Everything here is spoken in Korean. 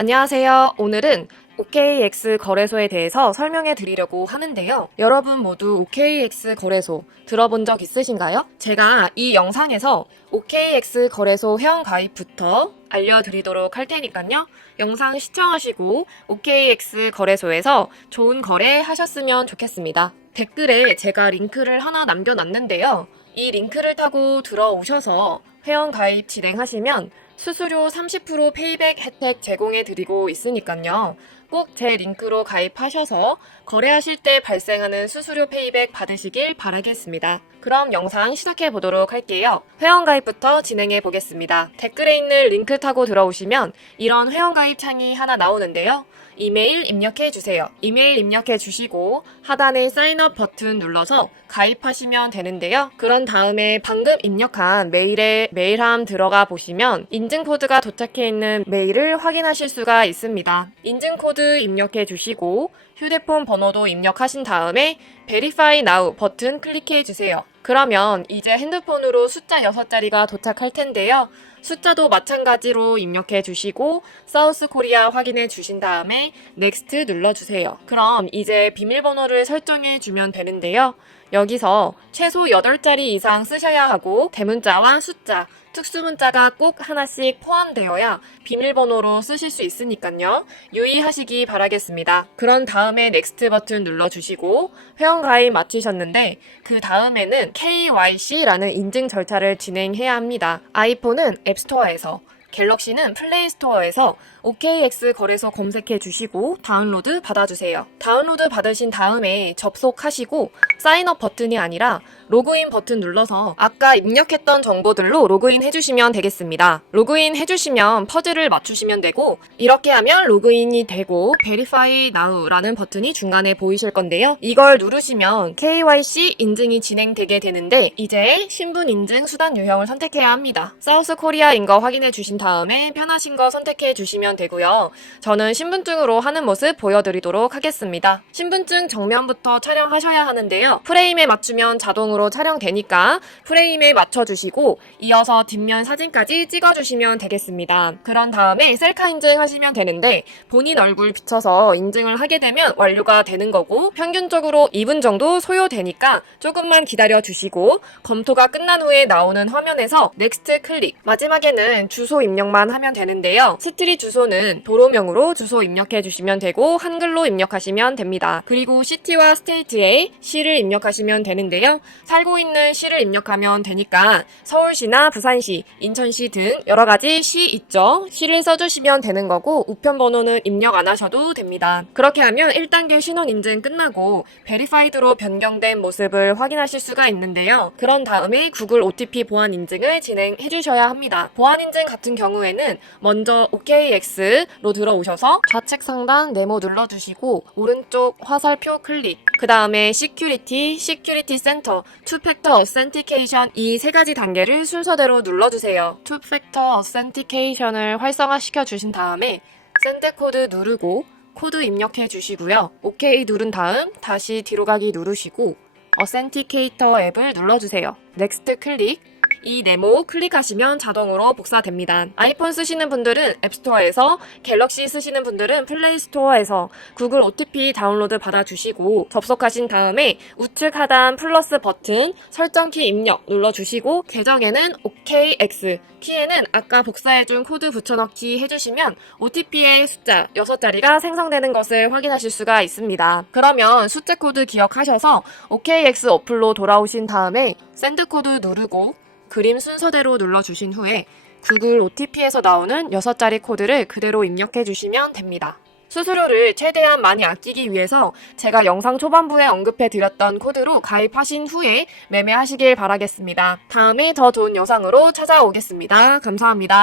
안녕하세요. 오늘은 OKX 거래소에 대해서 설명해 드리려고 하는데요. 여러분 모두 OKX 거래소 들어본 적 있으신가요? 제가 이 영상에서 OKX 거래소 회원 가입부터 알려드리도록 할 테니까요. 영상 시청하시고 OKX 거래소에서 좋은 거래 하셨으면 좋겠습니다. 댓글에 제가 링크를 하나 남겨놨는데요. 이 링크를 타고 들어오셔서 회원 가입 진행하시면 수수료 30% 페이백 혜택 제공해 드리고 있으니까요. 꼭 제 링크로 가입하셔서 거래하실 때 발생하는 수수료 페이백 받으시길 바라겠습니다. 그럼 영상 시작해 보도록 할게요. 회원 가입부터 진행해 보겠습니다. 댓글에 있는 링크 타고 들어오시면 이런 회원 가입 창이 하나 나오는데요. 이메일 입력해 주세요. 이메일 입력해 주시고 하단에 사인업 버튼 눌러서 가입하시면 되는데요. 그런 다음에 방금 입력한 메일에 메일함 들어가 보시면 인증 코드가 도착해 있는 메일을 확인하실 수가 있습니다. 인증 코드 입력해 주시고 휴대폰 번호도 입력하신 다음에 Verify Now 버튼 클릭해 주세요. 그러면 이제 핸드폰으로 숫자 6자리가 도착할 텐데요. 숫자도 마찬가지로 입력해 주시고 사우스 코리아 확인해 주신 다음에 넥스트 눌러 주세요. 그럼 이제 비밀번호를 설정해 주면 되는데요. 여기서 최소 8자리 이상 쓰셔야 하고 대문자와 숫자, 특수문자가 꼭 하나씩 포함되어야 비밀번호로 쓰실 수 있으니까요. 유의하시기 바라겠습니다. 그런 다음에 넥스트 버튼 눌러주시고 회원 가입 마치셨는데 그 다음에는 KYC라는 인증 절차를 진행해야 합니다. 아이폰은 앱스토어에서 갤럭시는 플레이스토어에서 OKX 거래소 검색해 주시고 다운로드 받아주세요. 다운로드 받으신 다음에 접속하시고 사인업 버튼이 아니라 로그인 버튼 눌러서 아까 입력했던 정보들로 로그인 해주시면 되겠습니다. 로그인 해주시면 퍼즐을 맞추시면 되고 이렇게 하면 로그인이 되고 Verify Now라는 버튼이 중간에 보이실 건데요. 이걸 누르시면 KYC 인증이 진행되게 되는데 이제 신분 인증 수단 유형을 선택해야 합니다. 사우스 코리아인 거 확인해 주신 다음에 편하신 거 선택해 주시면 되고요. 저는 신분증으로 하는 모습 보여드리도록 하겠습니다. 신분증 정면부터 촬영하셔야 하는데요. 프레임에 맞추면 자동으로 촬영되니까 프레임에 맞춰주시고 이어서 뒷면 사진까지 찍어주시면 되겠습니다. 그런 다음에 셀카 인증하시면 되는데 본인 얼굴 비춰서 인증을 하게 되면 완료가 되는 거고 평균적으로 2분 정도 소요되니까 조금만 기다려 주시고 검토가 끝난 후에 나오는 화면에서 넥스트 클릭 마지막에는 주소 입력만 하면 되는데요. 스트릿 주소는 도로명으로 주소 입력해 주시면 되고 한글로 입력하시면 됩니다. 그리고 시티와 스테이트에 시를 입력하시면 되는데요. 살고 있는 시를 입력하면 되니까 서울시나 부산시, 인천시 등 여러 가지 시 있죠. 시를 써주시면 되는 거고 우편 번호는 입력 안 하셔도 됩니다. 그렇게 하면 1단계 신원 인증 끝나고 베리파이드로 변경된 모습을 확인하실 수가 있는데요. 그런 다음에 구글 OTP 보안 인증을 진행해 주셔야 합니다. 보안 인증 같은 경우에는 먼저 OKX로 들어오셔서 좌측 상단 네모 눌러주시고 오른쪽 화살표 클릭 그 다음에 시큐리티, 시큐리티 센터, 투팩터 어센티케이션 이 세 가지 단계를 순서대로 눌러주세요. 투팩터 어센티케이션을 활성화시켜 주신 다음에 샌드 코드 누르고 코드 입력해 주시고요. OK 누른 다음 다시 뒤로 가기 누르시고 어센티케이터 앱을 눌러주세요. 넥스트 클릭 이 네모 클릭하시면 자동으로 복사됩니다. 아이폰 쓰시는 분들은 앱스토어에서, 갤럭시 쓰시는 분들은 플레이스토어에서 구글 OTP 다운로드 받아주시고 접속하신 다음에 우측 하단 플러스 버튼 설정키 입력 눌러주시고 계정에는 OKX 키에는 아까 복사해준 코드 붙여넣기 해주시면 OTP의 숫자 6자리가 생성되는 것을 확인하실 수가 있습니다. 그러면 숫자 코드 기억하셔서 OKX 어플로 돌아오신 다음에 샌드 코드 누르고 그림 순서대로 눌러주신 후에 구글 OTP에서 나오는 6자리 코드를 그대로 입력해 주시면 됩니다. 수수료를 최대한 많이 아끼기 위해서 제가 영상 초반부에 언급해 드렸던 코드로 가입하신 후에 매매하시길 바라겠습니다. 다음에 더 좋은 영상으로 찾아오겠습니다. 감사합니다.